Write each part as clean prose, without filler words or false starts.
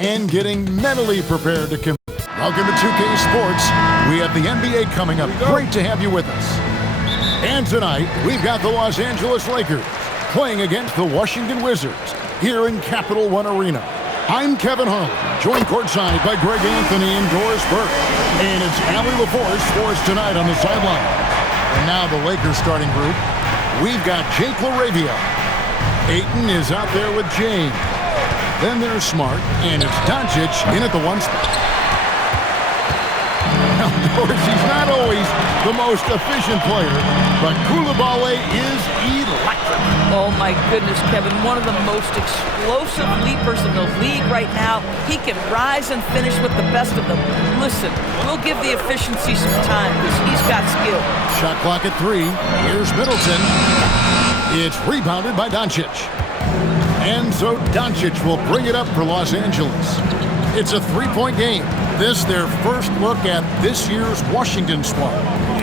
and getting mentally prepared to compete. Welcome to 2K Sports. We have the NBA coming up. Great to have you with us. And tonight, we've got the Los Angeles Lakers playing against the Washington Wizards here in Capital One Arena. I'm Kevin Harlan, joined courtside by Greg Anthony and Doris Burke. And it's Allie LaForce for us tonight on the sideline. And now the Lakers starting group. We've got Jake LaRavia. Ayton is out there with James. Then there's Smart, and it's Doncic in at the one spot. Now, of course, he's not always the most efficient player, but Coulibaly is electric. Oh, my goodness, Kevin. One of the most explosive leapers in the league right now. He can rise and finish with the best of them. Listen, we'll give the efficiency some time because he's got skill. Shot clock at 3. Here's Middleton. It's rebounded by Doncic. And so Doncic will bring it up for Los Angeles. It's a three-point game. This their first look at this year's Washington squad.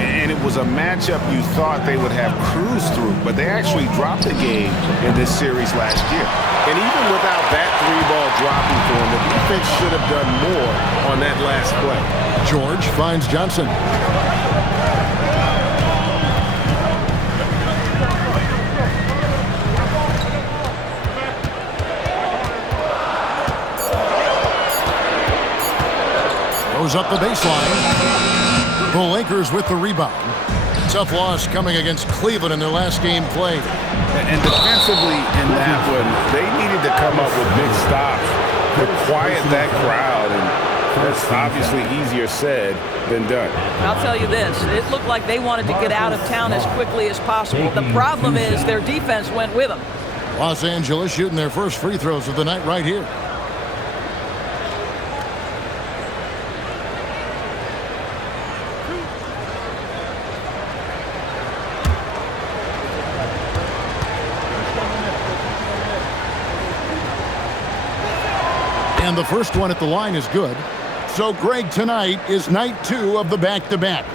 And it was a matchup you thought they would have cruised through, but they actually dropped the game in this series last year. And even without that three-ball dropping for them, the defense should have done more on that last play. George finds Johnson. Goes up the baseline. The Lakers with the rebound. Tough loss coming against Cleveland in their last game played. And defensively in that one, they needed to come up with big stops to quiet that crowd, and that's obviously easier said than done. I'll tell you this, it looked like they wanted to get out of town as quickly as possible. The problem is their defense went with them. Los Angeles shooting their first free throws of the night right here. And the first one at the line is good. So, Greg, tonight is night 2 of the back-to-back.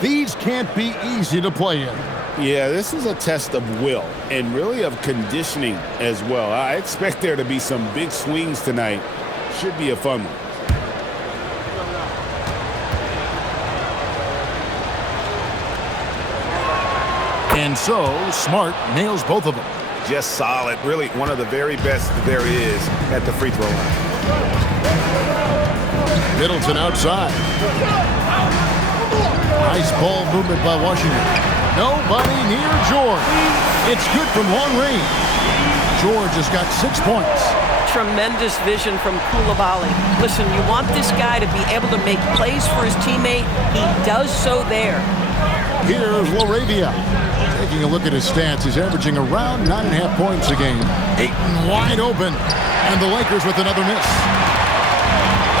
These can't be easy to play in. Yeah, this is a test of will and really of conditioning as well. I expect there to be some big swings tonight. Should be a fun one. And so, Smart nails both of them. Just solid. Really one of the very best there is at the free throw line. Middleton outside. Nice ball movement by Washington. Nobody near George. It's good from long range. George has got 6 points. Tremendous vision from Coulibaly. Listen, you want this guy to be able to make plays for his teammate. He does so there. Here's LaRavia. Taking a look at his stats, he's averaging around 9.5 points a game. Ayton wide open. And the Lakers with another miss.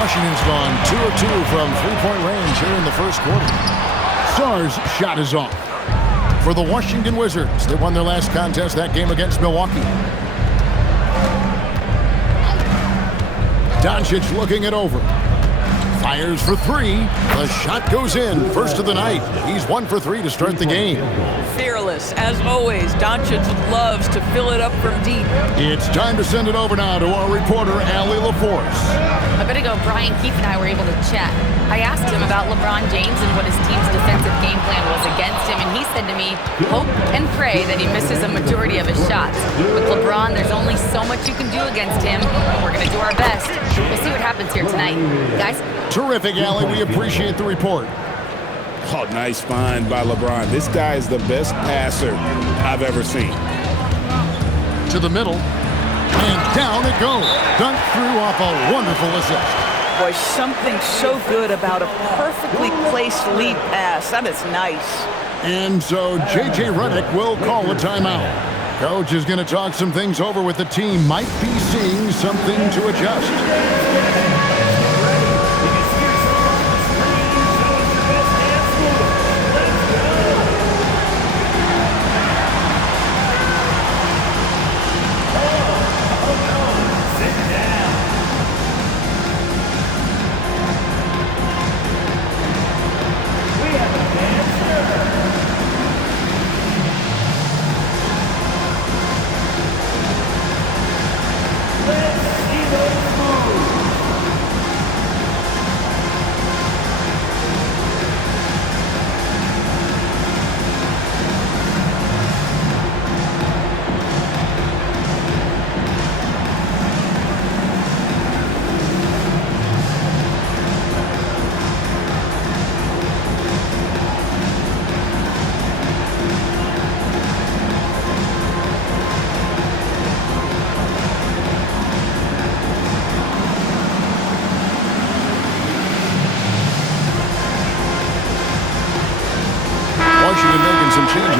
Washington's gone 2 of 2 from three-point range here in the first quarter. Sarr's shot is off. For the Washington Wizards, they won their last contest, that game against Milwaukee. Doncic looking it over. Fires for 3. The shot goes in. First of the night. He's 1 for 3 to start the game. Fearless, as always. Doncic loves to fill it up from deep. It's time to send it over now to our reporter, Allie LaForce. A bit ago, Brian Keefe and I were able to chat. I asked him about LeBron James and what his team's defensive game plan was against him, and he said to me, hope and pray that he misses a majority of his shots. With LeBron, there's only so much you can do against him, and we're going to do our best. We'll see what happens here tonight. Guys? Terrific, Allie. We appreciate the report. Oh, nice find by LeBron. This guy is the best passer I've ever seen. To the middle. And down it goes. Dunked through off a wonderful assist. Boy, something so good about a perfectly placed lead pass. That is nice. And so J.J. Redick will call a timeout. Coach is going to talk some things over with the team. Might be seeing something to adjust.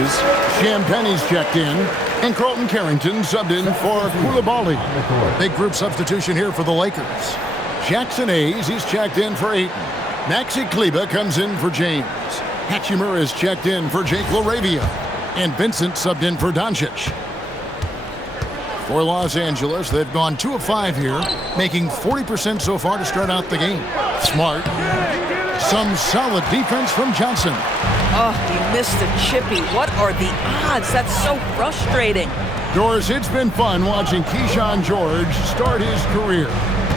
changes. Champagne's checked in, and Carlton Carrington subbed in for Koulibaly. Big group substitution here for the Lakers. Jackson Hayes, he's checked in for Ayton. Maxi Kleber comes in for James. Hachimura is checked in for Jake LaRavia. And Vincent subbed in for Doncic. For Los Angeles, they've gone 2 of 5 here, making 40% so far to start out the game. Smart. Some solid defense from Johnson. Oh, he missed the chippy. What are the odds? That's so frustrating. Doris, it's been fun watching Keyshawn George start his career.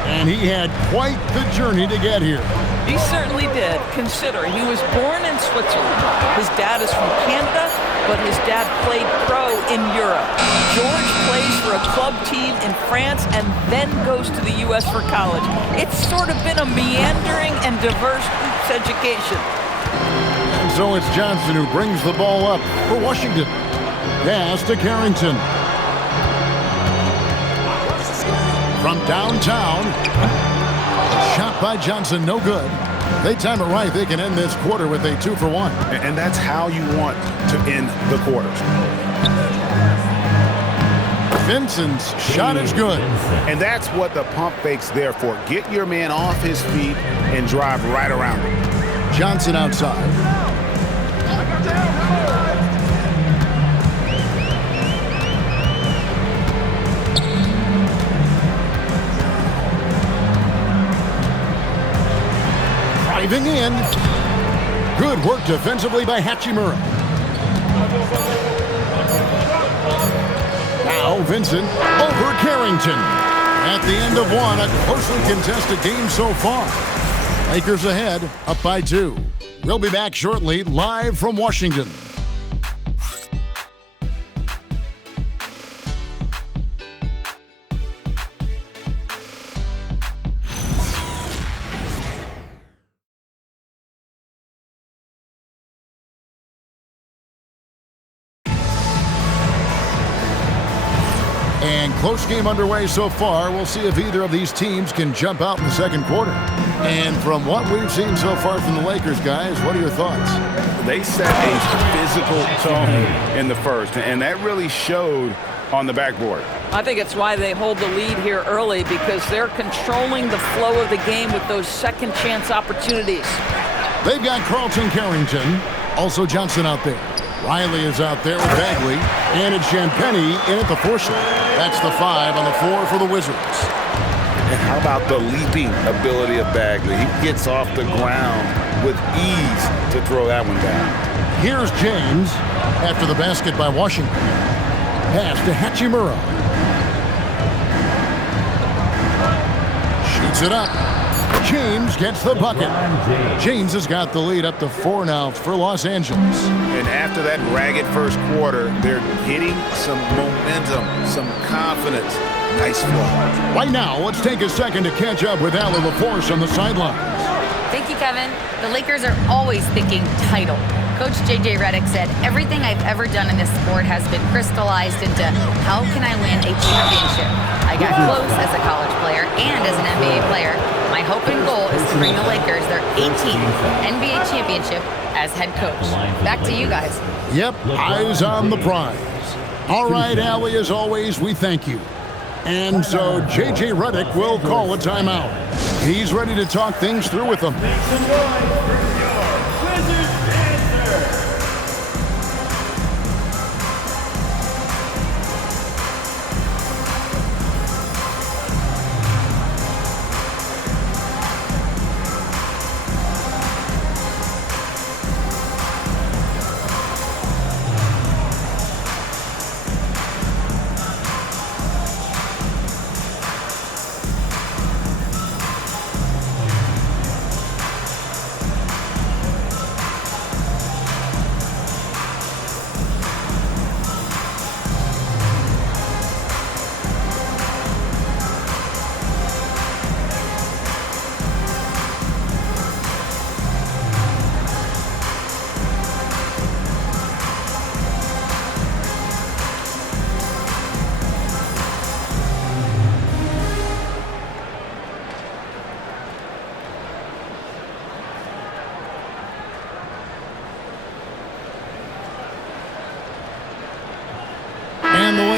And he had quite the journey to get here. He certainly did. Consider, he was born in Switzerland. His dad is from Canada, but his dad played pro in Europe. George plays for a club team in France and then goes to the U.S. for college. It's sort of been a meandering and diverse hoops education. And so it's Johnson who brings the ball up for Washington. Pass to Carrington. From downtown, a shot by Johnson, no good. They time it right, they can end this quarter with a 2 for 1. And that's how you want to end the quarters. Vincent's shot is good. And that's what the pump fake's there for. Get your man off his feet and drive right around him. Johnson outside. Driving in. Good work defensively by Hachimura. Now Vincent over Carrington. At the end of one, a closely contested game so far. Lakers ahead, up by 2. We'll be back shortly, live from Washington. And close game underway so far. We'll see if either of these teams can jump out in the second quarter. And from what we've seen so far from the Lakers, guys, what are your thoughts? They set a physical tone in the first, and that really showed on the backboard. I think it's why they hold the lead here early, because they're controlling the flow of the game with those second chance opportunities. They've got Carlton Carrington, also Johnson out there. Riley is out there with Bagley, and it's Champagnie in at the 4 slot. That's the 5 on the floor for the Wizards. And how about the leaping ability of Bagley? He gets off the ground with ease to throw that one down. Here's James after the basket by Washington. Pass to Hachimura. Shoots it up. James gets the bucket. James has got the lead up to 4 now for Los Angeles. And after that ragged first quarter, they're getting some momentum, some confidence. Nice flow. Right now, let's take a second to catch up with Allie LaForce on the sidelines. Thank you, Kevin. The Lakers are always thinking title. Coach J.J. Redick said, everything I've ever done in this sport has been crystallized into how can I win a championship. I got close as a college player and as an NBA player. My hope and goal is to bring the Lakers their 18th NBA championship as head coach. Back to you guys. Yep, eyes on the prize. All right, Allie, as always, we thank you. And so J.J. Redick will call a timeout. He's ready to talk things through with them.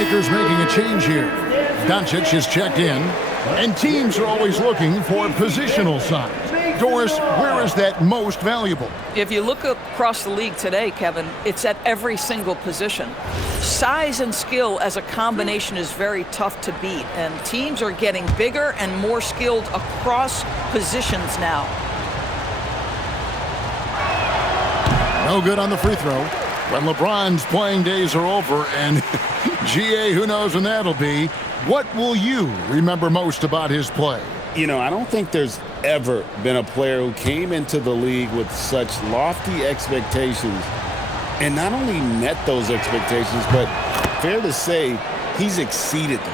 Lakers making a change here. Doncic is checked in, and teams are always looking for positional size. Doris, where is that most valuable? If you look across the league today, Kevin, it's at every single position. Size and skill as a combination is very tough to beat, and teams are getting bigger and more skilled across positions now. No good on the free throw. When LeBron's playing days are over, and GA, who knows when that'll be, what will you remember most about his play? You know, I don't think there's ever been a player who came into the league with such lofty expectations and not only met those expectations, but fair to say, he's exceeded them.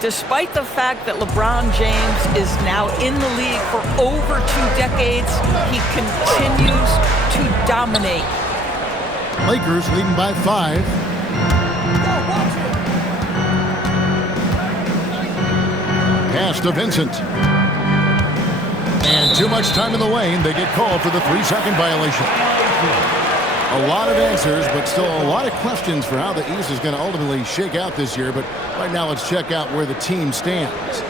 Despite the fact that LeBron James is now in the league for over 2 decades, he continues to dominate. Lakers leading by 5. Pass to Vincent. And too much time in the lane. They get called for the 3-second violation. A lot of answers, but still a lot of questions for how the East is going to ultimately shake out this year. But right now, let's check out where the team stands.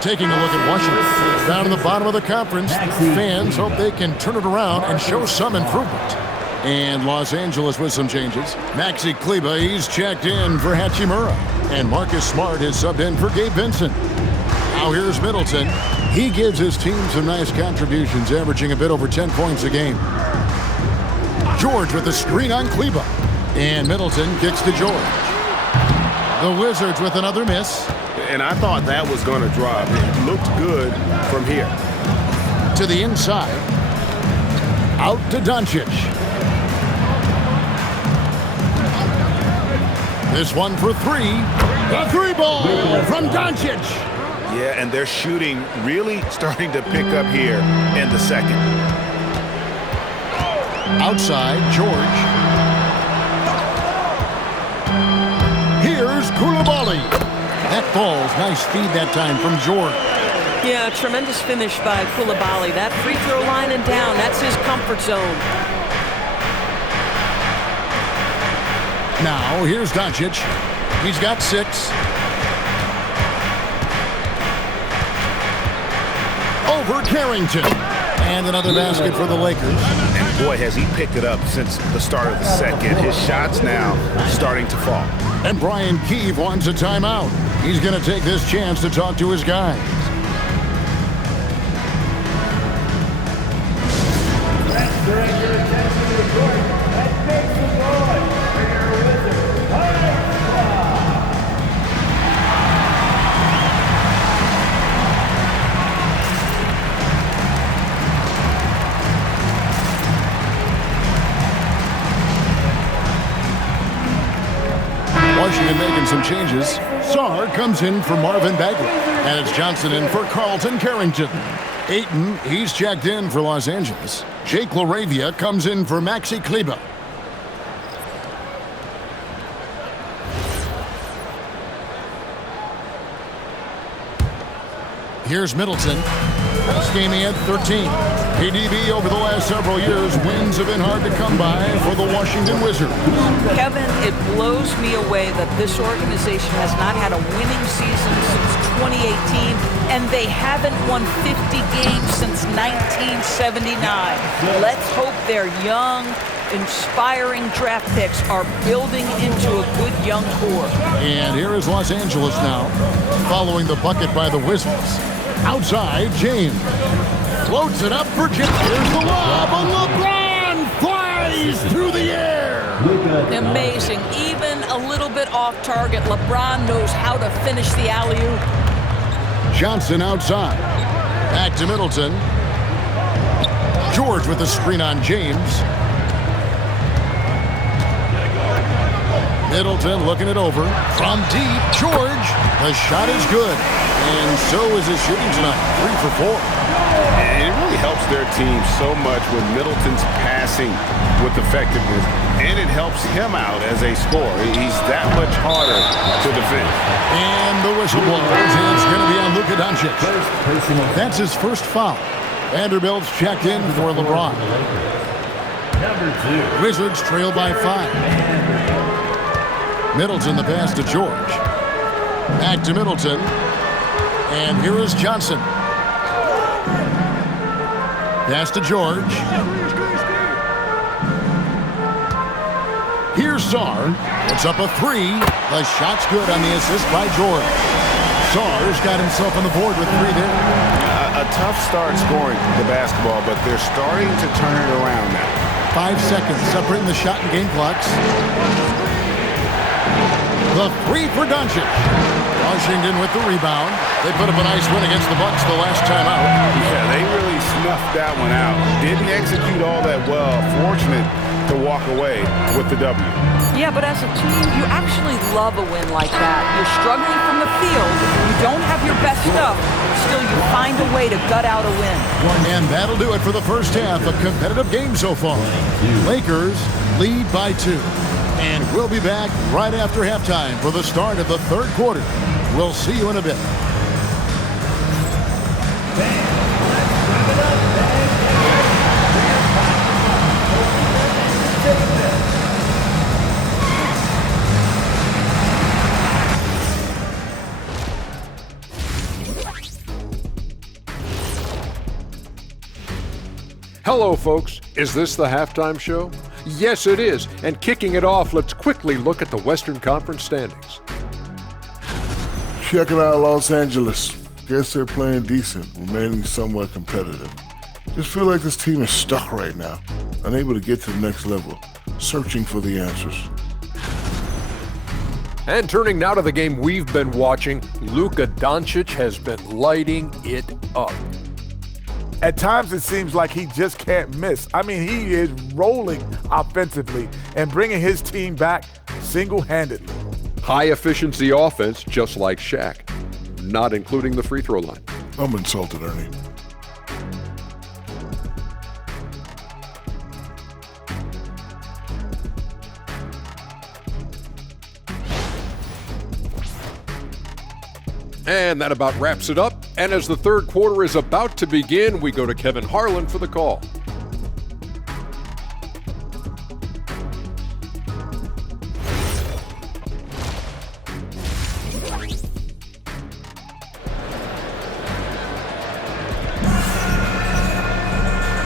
Taking a look at Washington. Down in the bottom of the conference, fans hope they can turn it around and show some improvement. And Los Angeles with some changes. Maxi Kleber, he's checked in for Hachimura. And Marcus Smart is subbed in for Gabe Vincent. Now here's Middleton. He gives his team some nice contributions, averaging a bit over 10 points a game. George with the screen on Kleber. And Middleton kicks to George. The Wizards with another miss. And I thought that was going to drop. It looked good from here. To the inside. Out to Doncic. This one for 3. The 3 ball from Doncic. Yeah, and they're shooting really starting to pick up here in the second. Outside, George. Here's Coulibaly. That falls. Nice feed that time from George. Yeah, tremendous finish by Coulibaly. That free throw line and down, that's his comfort zone. Now, here's Doncic. He's got 6. Over Carrington. And another basket for the Lakers. And boy, has he picked it up since the start of the second. His shots now starting to fall. And Brian Keefe wants a timeout. He's going to take this chance to talk to his guys. Let's direct your attention to the court. That makes the board for your Wizards. Washington making some changes. Sarr comes in for Marvin Bagley. And it's Johnson in for Carlton Carrington. Ayton, he's checked in for Los Angeles. Jake LaRavia comes in for Maxi Kleber. Here's Middleton. Scheming at 13. PDB over the last several years, wins have been hard to come by for the Washington Wizards. Kevin, it blows me away that this organization has not had a winning season since 2018, and they haven't won 50 games since 1979. Let's hope their young, inspiring draft picks are building into a good young core. And here is Los Angeles now, following the bucket by the Wizards. Outside, James floats it up for James. Here's the lob, and LeBron flies through the air. Amazing. Even a little bit off target, LeBron knows how to finish the alley-oop. Johnson outside. Back to Middleton. George with the screen on James. Middleton looking it over. From deep, George. The shot is good. And so is his shooting tonight. 3 for 4. And it really helps their team so much when Middleton's passing with effectiveness. And it helps him out as a scorer. He's that much harder to defend. And the whistle blows. It's going to be on Luka Doncic. That's his first foul. Vanderbilt's checked in for LeBron. Number 2. Wizards trail by 5. Middleton the pass to George. Back to Middleton. And here is Johnson. Pass to George. Here's Sarr. Puts up a three. The shot's good on the assist by George. Sarr's got himself on the board with three there. A tough start scoring the basketball, but they're starting to turn it around now. 5 seconds separating the shot and game clocks. The three for Doncic. Washington with the rebound. They put up a nice win against the Bucks the last time out. Yeah, they really snuffed that one out. Didn't execute all that well. Fortunate to walk away with the W. Yeah, but as a team, you actually love a win like that. You're struggling from the field. You don't have your best stuff. Still, you find a way to gut out a win. And that'll do it for the first half. A competitive game so far. Lakers lead by 2. And we'll be back right after halftime for the start of the third quarter. We'll see you in a bit. Hello, folks. Is this the halftime show? Yes, it is. And kicking it off, let's quickly look at the Western Conference standings. Checking out Los Angeles. Guess they're playing decent, remaining somewhat competitive. Just feel like this team is stuck right now, unable to get to the next level, searching for the answers. And turning now to the game we've been watching, Luka Doncic has been lighting it up. At times, it seems like he just can't miss. I mean, he is rolling offensively and bringing his team back single-handedly. High-efficiency offense, just like Shaq, not including the free throw line. I'm insulted, Ernie. And that about wraps it up. And as the third quarter is about to begin, we go to Kevin Harlan for the call.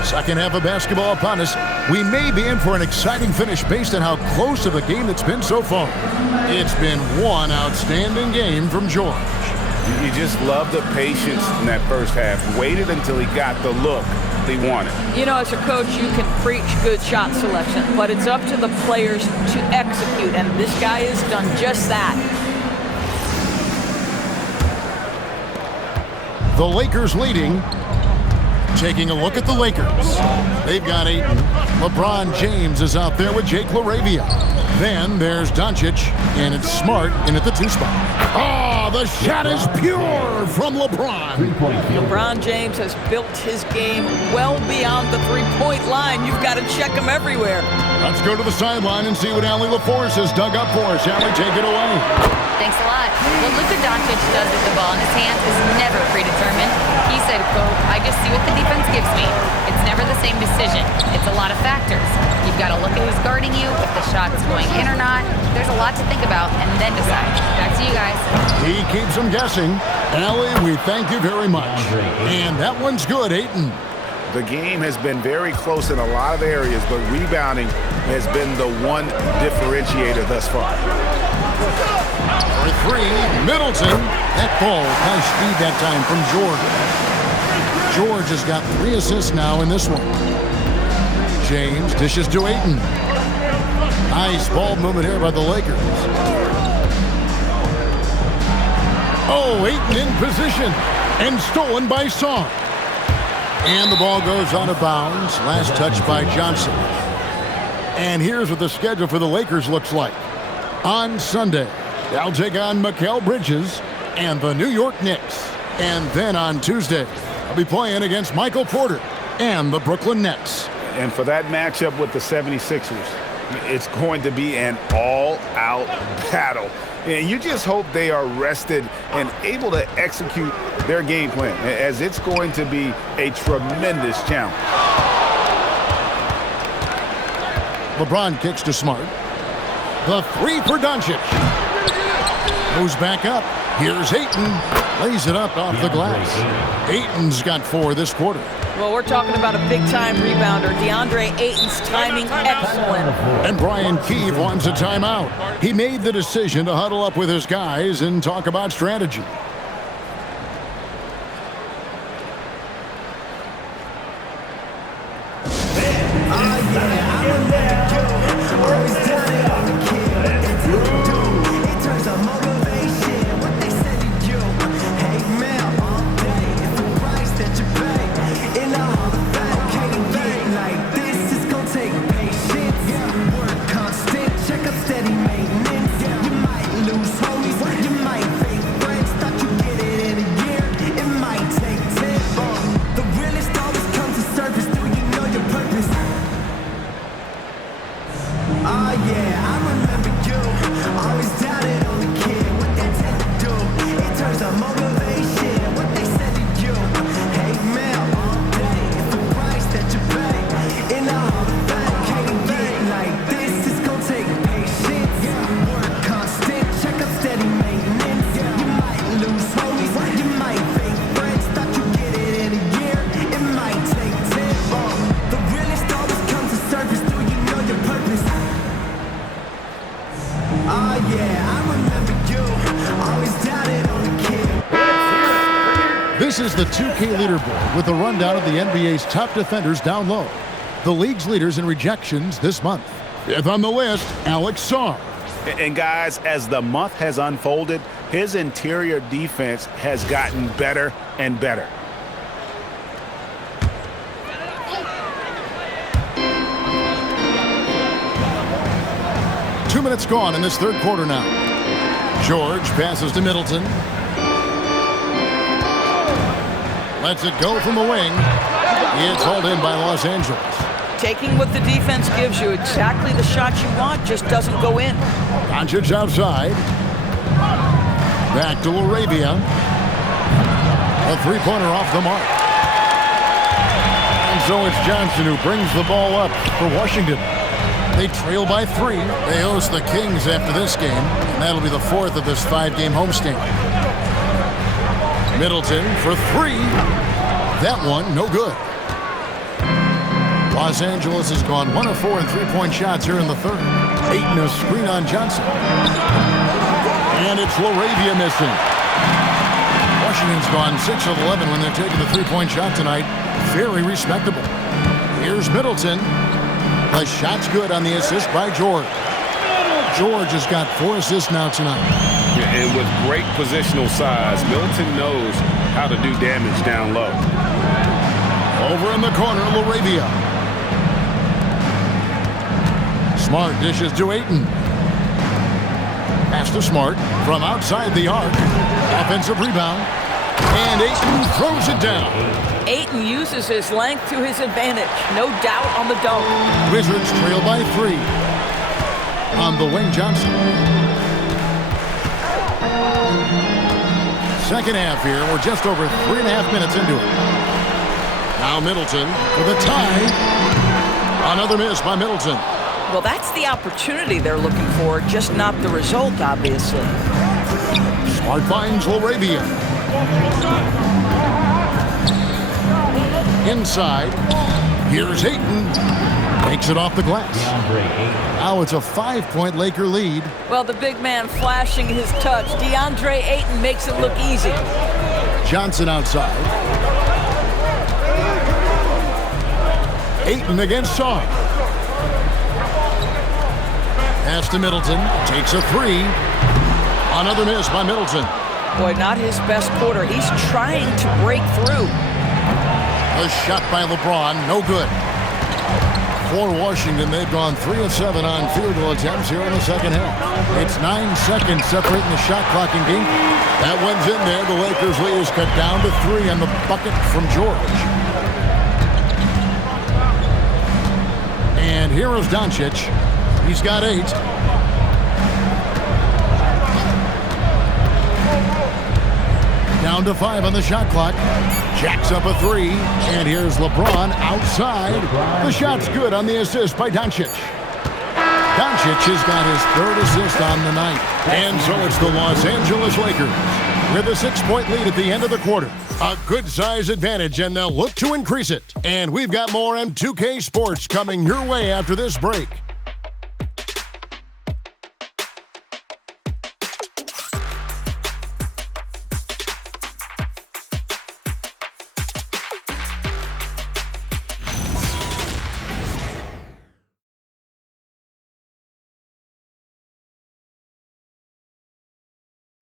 Second half of basketball upon us. We may be in for an exciting finish based on how close of a game it's been so far. It's been one outstanding game from George. You just love the patience in that first half. Waited until he got the look he wanted. You know, as a coach, you can preach good shot selection, but it's up to the players to execute, and this guy has done just that. The Lakers leading. Taking a look at the Lakers. They've got Ayton. LeBron James is out there with Jake LaRavia. Then there's Doncic, and it's Smart in at the 2 spot. Oh, the shot is pure from LeBron. LeBron James has built his game well beyond the three-point line. You've got to check him everywhere. Let's go to the sideline and see what Allie LaForce has dug up for us. Allie, take it away. Thanks a lot. What Luka Doncic does with the ball in his hands is never predetermined. He said, quote, "I just see what the defense gives me. It's never the same decision. It's a lot of factors. You've got to look at who's guarding you, if the shot's going in or not. There's a lot to think about and then decide." Back to you guys. He keeps them guessing. Allie, we thank you very much. And that one's good, Ayton. The game has been very close in a lot of areas, but rebounding has been the one differentiator thus far. For three, Middleton. That ball, high speed that time from George. George has got 3 assists now in this one. James dishes to Ayton. Nice ball movement here by the Lakers. Oh, Ayton in position and stolen by Sarr. And the ball goes out of bounds. Last touch by Johnson. And here's what the schedule for the Lakers looks like. On Sunday, they'll take on Mikal Bridges and the New York Knicks. And then on Tuesday, they'll be playing against Michael Porter and the Brooklyn Nets. And for that matchup with the 76ers, it's going to be an all-out battle. And you just hope they are rested and able to execute their game plan, as it's going to be a tremendous challenge. LeBron kicks to Smart. The 3 for Doncic. Goes back up. Here's Ayton. Lays it up off the glass. Ayton's got 4 this quarter. Well, we're talking about a big-time rebounder. DeAndre Ayton's timing excellent. And Brian Keefe wants a timeout. He made the decision to huddle up with his guys and talk about strategy. This is the 2K leaderboard with a rundown of the NBA's top defenders down low. The league's leaders in rejections this month. 5th on the list, Alex Sarr. And guys, as the month has unfolded, his interior defense has gotten better and better. Two minutes gone in this third quarter now. George passes to Middleton. Lets it go from the wing. It's hauled in by Los Angeles. Taking what the defense gives you, exactly the shot you want, just doesn't go in. Doncic outside. Back to Laravia. A three-pointer off the mark. And so it's Johnson who brings the ball up for Washington. They trail by 3. They host the Kings after this game, and that'll be the 4th of this 5-game homestand. Middleton for 3. That one, no good. Los Angeles has gone 1 of 4 in three-point shots here in the third. Ayton a screen on Johnson. And it's Laravia missing. Washington's gone 6 of 11 when they're taking the three-point shot tonight. Very respectable. Here's Middleton. The shot's good on the assist by George. George has got 4 assists now tonight. Yeah, and with great positional size, Middleton knows how to do damage down low. Over in the corner, Laravia. Smart dishes to Ayton. Pass to Smart from outside the arc. Offensive rebound. And Ayton throws it down. Ayton uses his length to his advantage. No doubt on the dunk. Wizards trail by 3. On the wing, Johnson. Second half here. We're just over 3.5 minutes into it. Now Middleton for the tie. Another miss by Middleton. Well, that's the opportunity they're looking for, just not the result, obviously. Smart finds Laravia. Inside. Here's Ayton. Takes it off the glass. Now it's a 5-point Laker lead. Well, the big man flashing his touch. DeAndre Ayton makes it look easy. Johnson outside. Ayton against Sarr. Pass to Middleton. Takes a 3. Another miss by Middleton. Boy, not his best quarter. He's trying to break through. A shot by LeBron. No good. For Washington, they've gone 3 of 7 on field goal attempts here in the second half. It's 9 seconds separating the shot clock and game. That one's in there. The Lakers lead is cut down to 3 on the bucket from George. And here is Doncic. He's got 8. Down to 5 on the shot clock. Jacks up a 3. And here's LeBron outside. The shot's good on the assist by Doncic. Doncic has got his third assist on the night. And so it's the Los Angeles Lakers with a 6-point lead at the end of the quarter. A good size advantage, and they'll look to increase it. And we've got more M2K Sports coming your way after this break.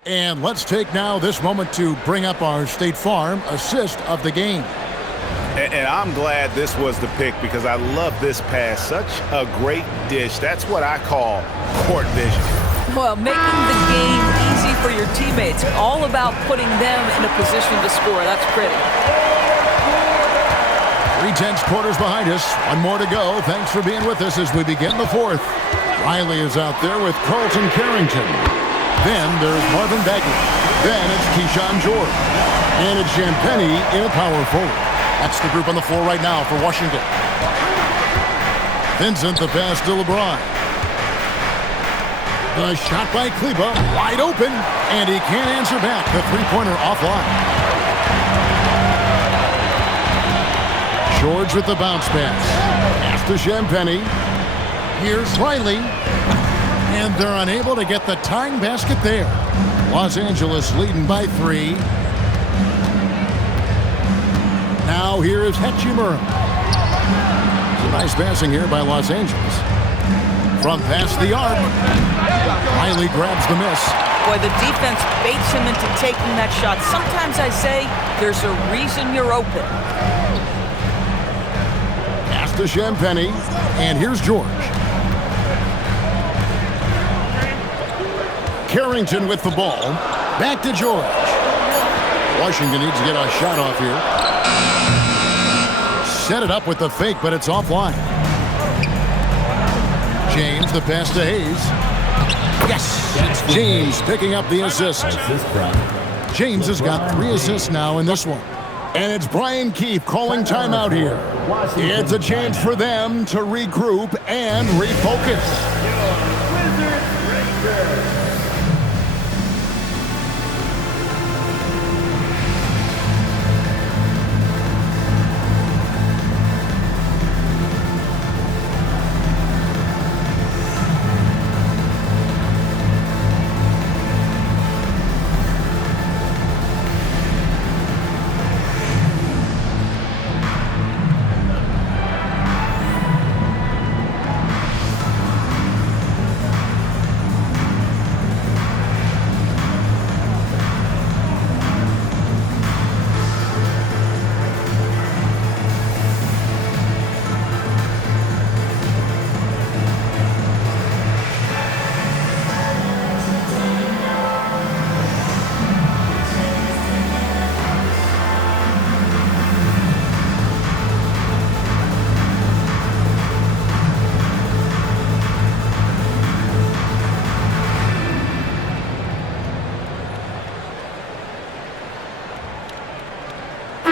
And let's take now this moment to bring up our State Farm assist of the game. And I'm glad this was the pick because I love this pass. Such a great dish. That's what I call court vision. Well, making the game easy for your teammates. All about putting them in a position to score. That's pretty. 3/10 quarters behind us. One more to go. Thanks for being with us as we begin the fourth. Riley is out there with Carlton Carrington. Then there's Marvin Bagley. Then it's Keyshawn George. And it's Champagnie in a power forward. That's the group on the floor right now for Washington. Vincent the pass to LeBron. The shot by Kleber, wide open, and he can't answer back. The three-pointer offline. George with the bounce pass. Pass to Champagnie. Here's Riley. And they're unable to get the tying basket there. Los Angeles leading by 3. Now here is Hachimura. Some nice passing here by Los Angeles. From past the arc. Riley grabs the miss. Boy, the defense baits him into taking that shot. Sometimes I say there's a reason you're open. Pass to Champagnie. And here's George. Carrington with the ball. Back to George. Washington needs to get a shot off here. Set it up with the fake, but it's offline. James, the pass to Hayes. Yes! James picking up the assist. James has got 3 assists now in this one. And it's Brian Keefe calling timeout here. It's a chance for them to regroup and refocus.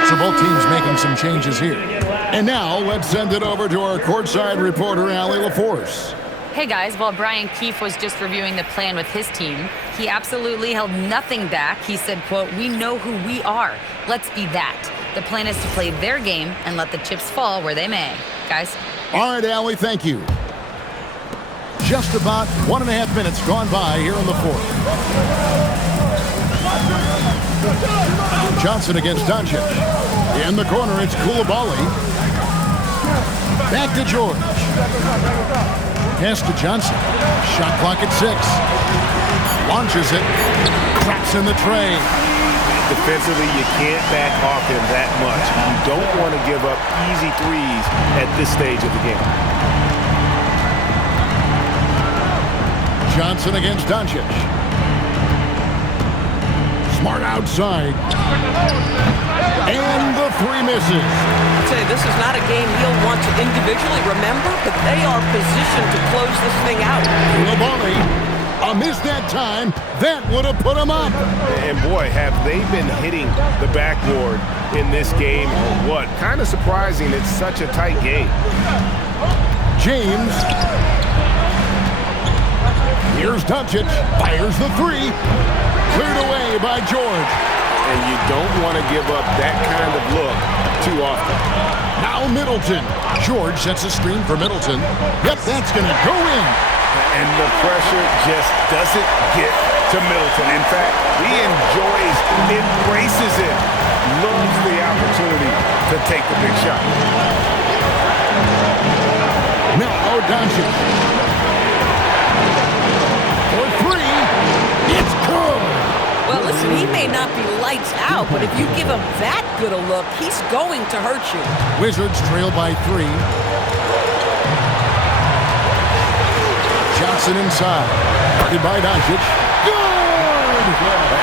So both teams making some changes here. And now let's send it over to our courtside reporter, Allie LaForce. Hey guys, while Brian Keefe was just reviewing the plan with his team, he absolutely held nothing back. He said, quote, "We know who we are. Let's be that. The plan is to play their game and let the chips fall where they may." Guys? All right, Allie, thank you. Just about 1.5 minutes gone by here in the fourth. Johnson against Doncic. In the corner, it's Coulibaly. Back to George. Pass to Johnson. Shot clock at 6. Launches it. Traps in the tray. Defensively, you can't back off him that much. You don't want to give up easy threes at this stage of the game. Johnson against Doncic. Smart outside. And the 3 misses. I'd say this is not a game he'll want to individually remember, but they are positioned to close this thing out. Coulibaly, a miss that time. That would have put him up. And boy, have they been hitting the backboard in this game or what? Kind of surprising it's such a tight game. James. Here's Doncic. Fires the three. Cleared away by George. And you don't want to give up that kind of look too often. Now Middleton. George sets a screen for Middleton. Yep, that's going to go in. And the pressure just doesn't get to Middleton. In fact, he enjoys, embraces it, loves the opportunity to take the big shot. Now Doncic. For three. It's good. Well, listen, he may not be lights out, but if you give him that good a look, he's going to hurt you. Wizards trail by three. Johnson inside. Guarded by Doncic. Good!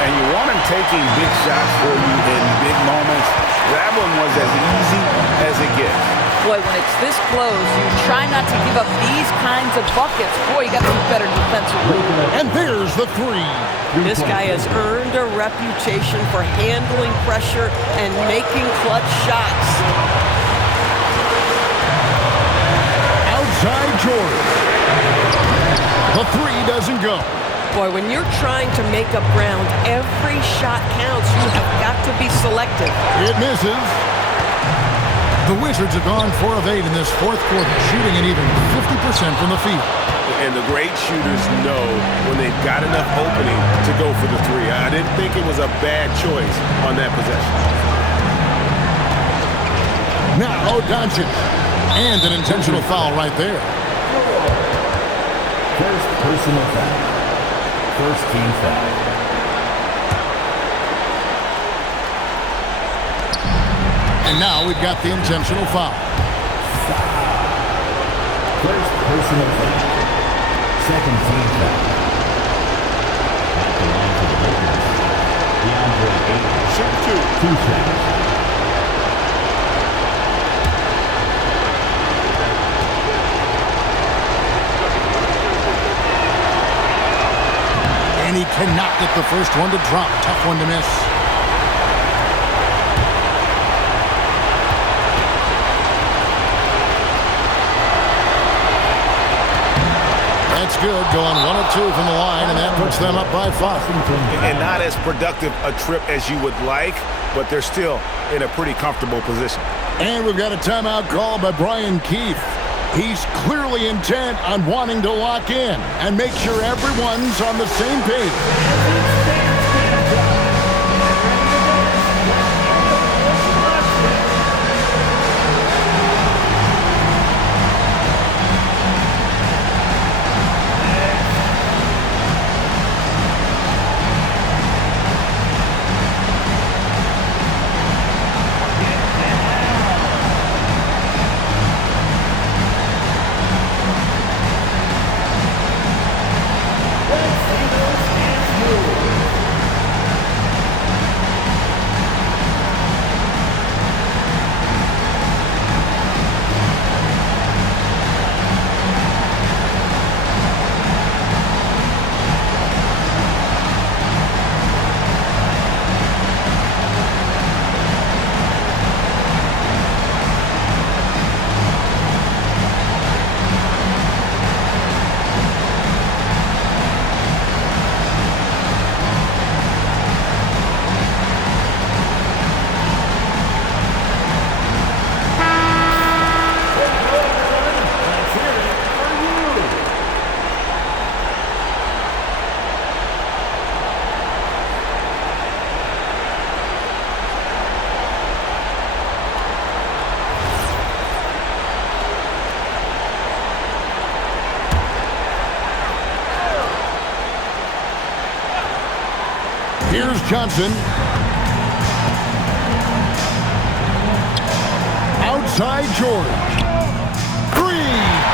And you want him taking big shots for you in big moments. That one was as easy as it gets. Boy, when it's this close, you try not to give up these kinds of buckets. Boy, you got to be better defensively. And there's the three. This guy has earned a reputation for handling pressure and making clutch shots. Outside George. The three doesn't go. Boy, when you're trying to make up ground, every shot counts. You have got to be selective. It misses. The Wizards have gone 4 of 8 in this fourth quarter, shooting an even 50% from the field. And the great shooters know when they've got enough opening to go for the three. I didn't think it was a bad choice on that possession. Now Doncic. And an intentional foul right there. First personal foul. First team foul. And now we've got the intentional foul. First personal foul. Second team foul. At the line for the Lakers, DeAndre Ayton. Shoot 2. 2 fouls. And he cannot get the first one to drop. Tough one to miss. That's good, going 1 of 2 from the line, and that puts them up by 5. And not as productive a trip as you would like, but they're still in a pretty comfortable position. And we've got a timeout called by Brian Keefe. He's clearly intent on wanting to lock in and make sure everyone's on the same page. Here's Johnson. Outside George. 3.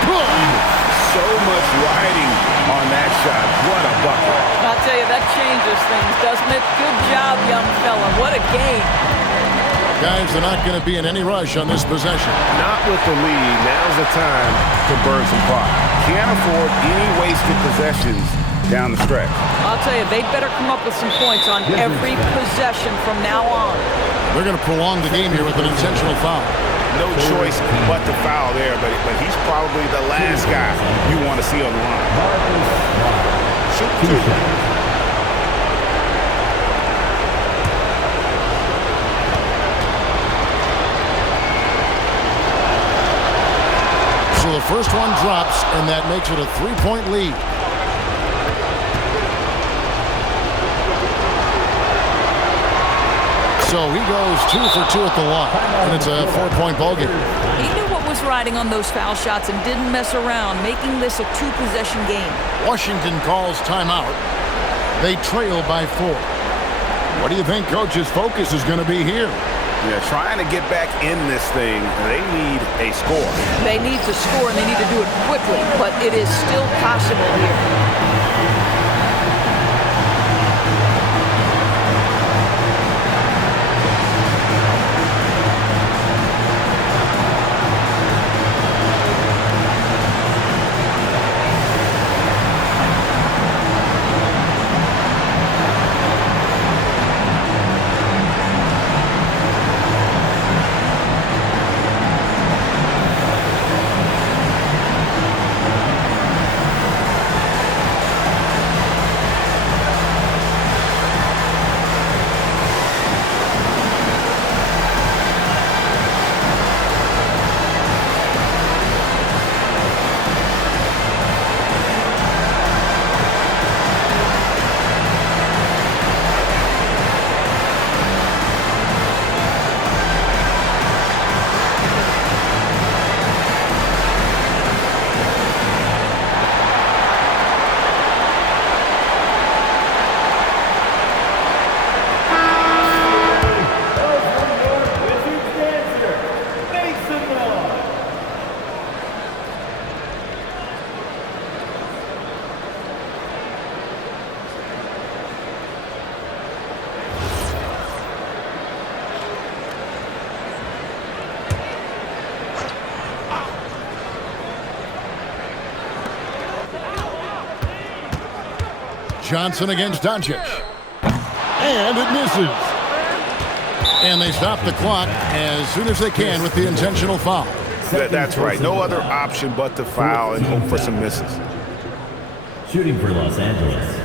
Good. So much riding on that shot. What a bucket. I'll tell you, that changes things, doesn't it? Good job, young fella. What a game. Guys are not going to be in any rush on this possession. Not with the lead. Now's the time to burn some clock. Can't afford any wasted possessions down the stretch. I'll tell you, they'd better come up with some points on every possession from now on. They're going to prolong the game here with an intentional foul. No choice but to foul there, but he's probably the last guy you want to see on the line. 2 shots. So the first one drops, and that makes it a 3-point lead. So he goes 2 for 2 at the line, and it's a 4-point ball game. He knew what was riding on those foul shots and didn't mess around, making this a 2-possession game. Washington calls timeout. They trail by 4. What do you think Coach's focus is going to be here? Yeah, trying to get back in this thing, they need a score. They need to score, and they need to do it quickly, but it is still possible here. Johnson against Doncic. And it misses. And they stop the clock as soon as they can with the intentional foul. That's right. No other option but to foul and hope for some misses. Shooting for Los Angeles,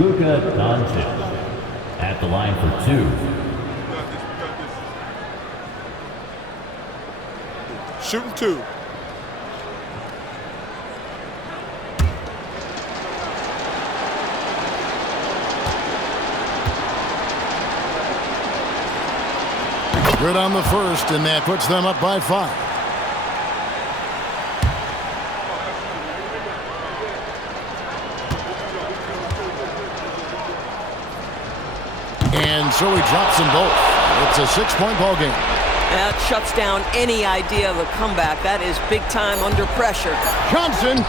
Luka Doncic at the line for 2. Shooting 2. Good on the first, and that puts them up by 5. And so he drops them both. It's a 6-point ball game. That shuts down any idea of a comeback. That is big time under pressure. Johnson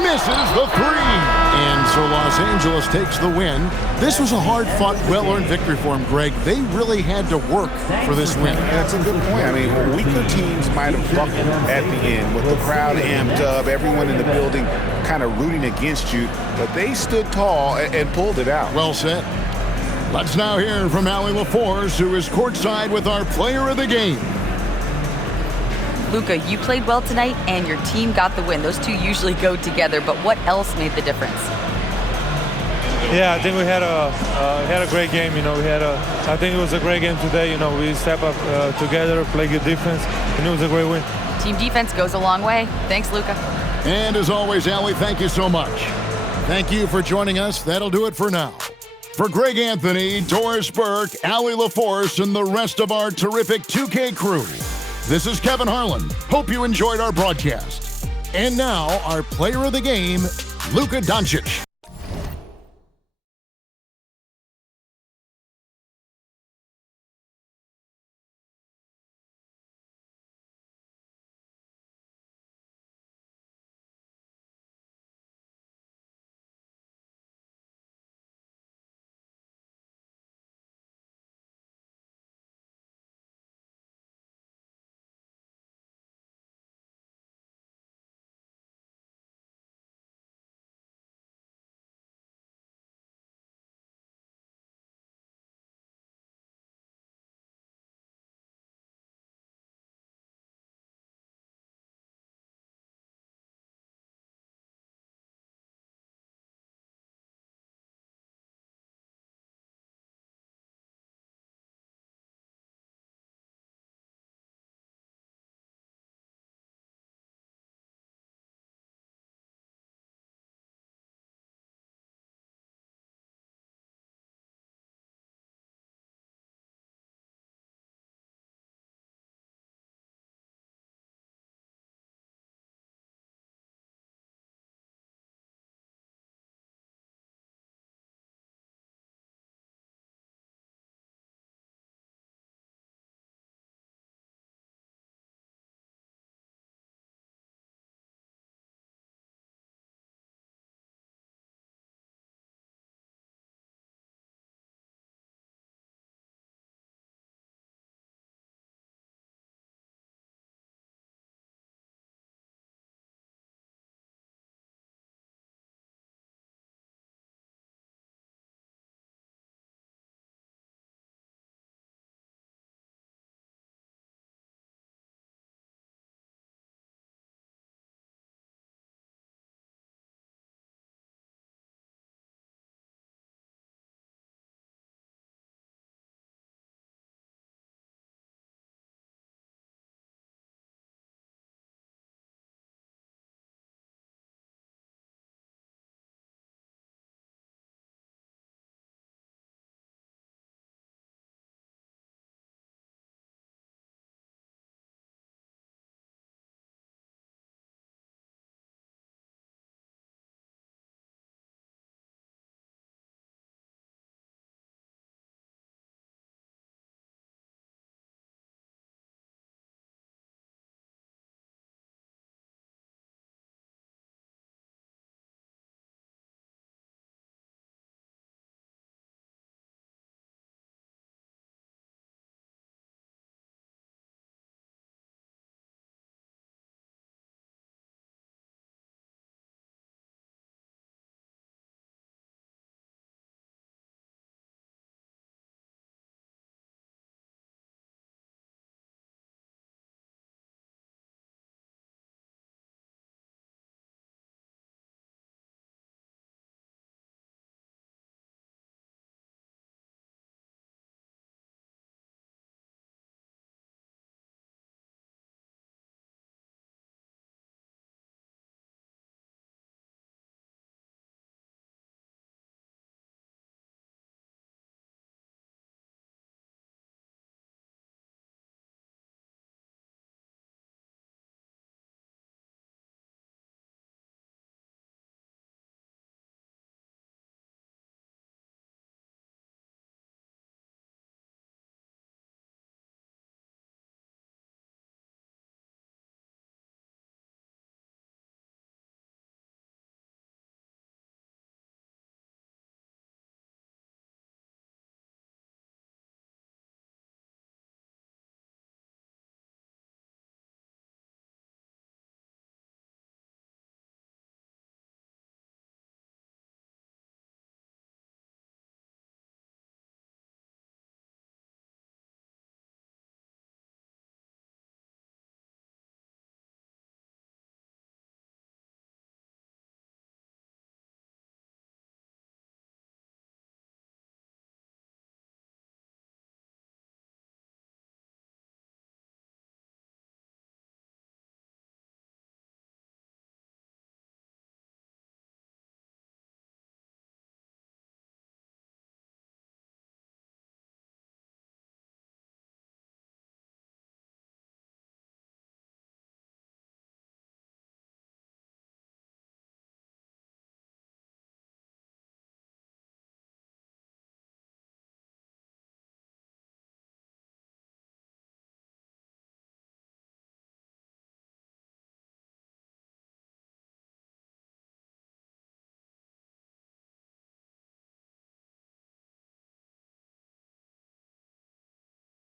misses the 3. And so Los Angeles takes the win. This was a hard-fought, well-earned victory for them, Greg. They really had to work for this win. That's a good point. I mean, weaker teams might have buckled at the end with the crowd amped up, everyone in the building kind of rooting against you, but they stood tall and pulled it out. Well said. Let's now hear from Allie LaForce, who is courtside with our player of the game. Luka, you played well tonight, and your team got the win. Those two usually go together, but what else made the difference? Yeah, I think we had a great game. You know, I think it was a great game today. You know, we step up together, play good defense, and it was a great win. Team defense goes a long way. Thanks, Luka. And as always, Allie, thank you so much. Thank you for joining us. That'll do it for now. For Greg Anthony, Doris Burke, Allie LaForce, and the rest of our terrific 2K crew, this is Kevin Harlan. Hope you enjoyed our broadcast. And now, our player of the game, Luka Doncic.